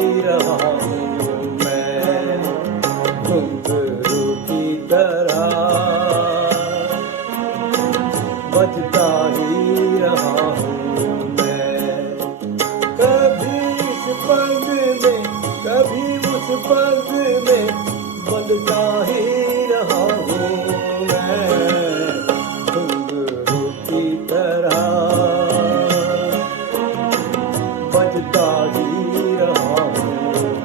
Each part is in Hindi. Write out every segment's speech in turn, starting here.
ही रहा हूँ मैं घुंघरू की तरह, बजता ही रहा हूँ मैं। कभी इस पग में कभी उस पग में बंधता ही रहा हूँ मैं घुंघरू की तरह, बजता ही रहा हूँ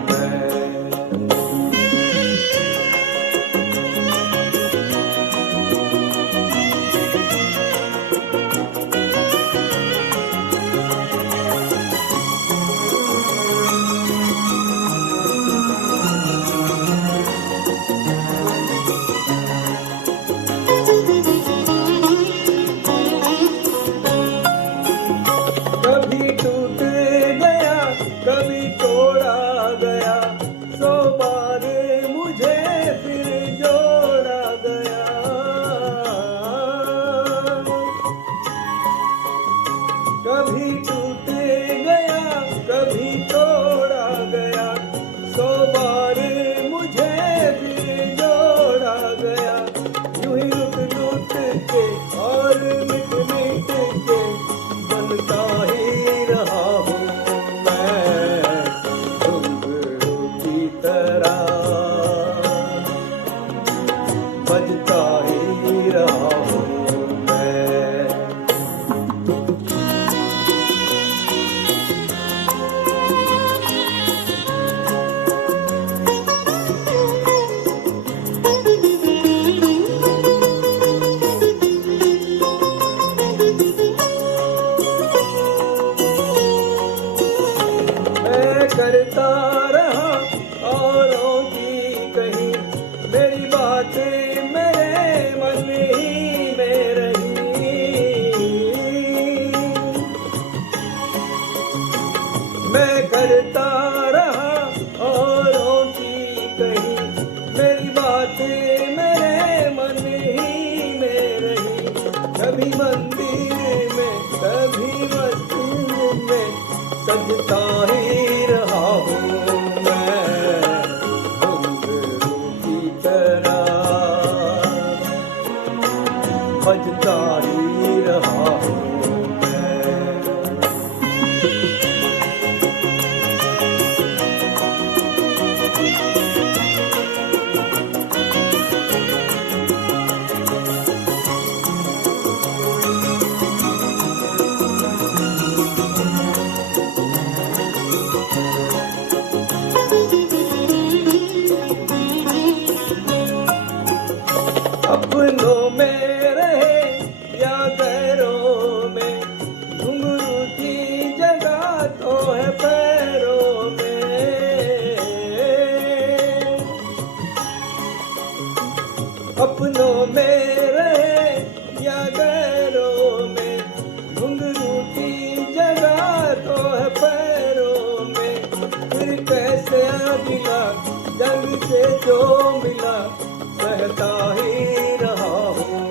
मैं। कभी टूट गया कभी तोड़ा गया, 100 बार मुझे फिर जोड़ा गया। कभी टूट गया कभी तोड़ा गया, 100 बार मुझे फिर जोड़ा गया। यूं ही रुक रुक के और मिट मिट के बनता ही रहा हूँ मैं घुंघरू की तरह, बजता ही रहा हूँ मैं। करता रहा औरों की कहीं, मेरी बातें मेरे मन ही में रही। मैं करता रहा औरों की कहीं, मेरी बातें मेरे मन ही में रही। कभी मंदिर में कभी मस्जिद में सजता ही रहा हूँ मैं घुंघरू की तरह, बजता ही रहा हूँ मैं। अपनों में रहे या गैरों में, घुंघरू की जगह तो है पैरों में। अपनों में रहे या गैरों में, घुंघरू की जगह तो है पैरों में। फिर कैसे मिला जग से जो मिला, सहता ही रहा हूँ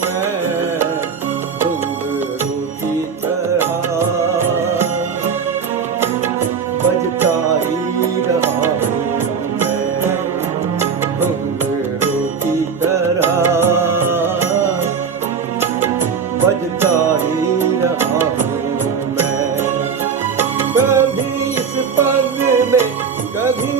मैं घुंघरू की तरह, बजता ही रहा हूँ मैं घुंघरू की तरह, बजता ही रहा हूँ मैं। कभी इस पग में कभी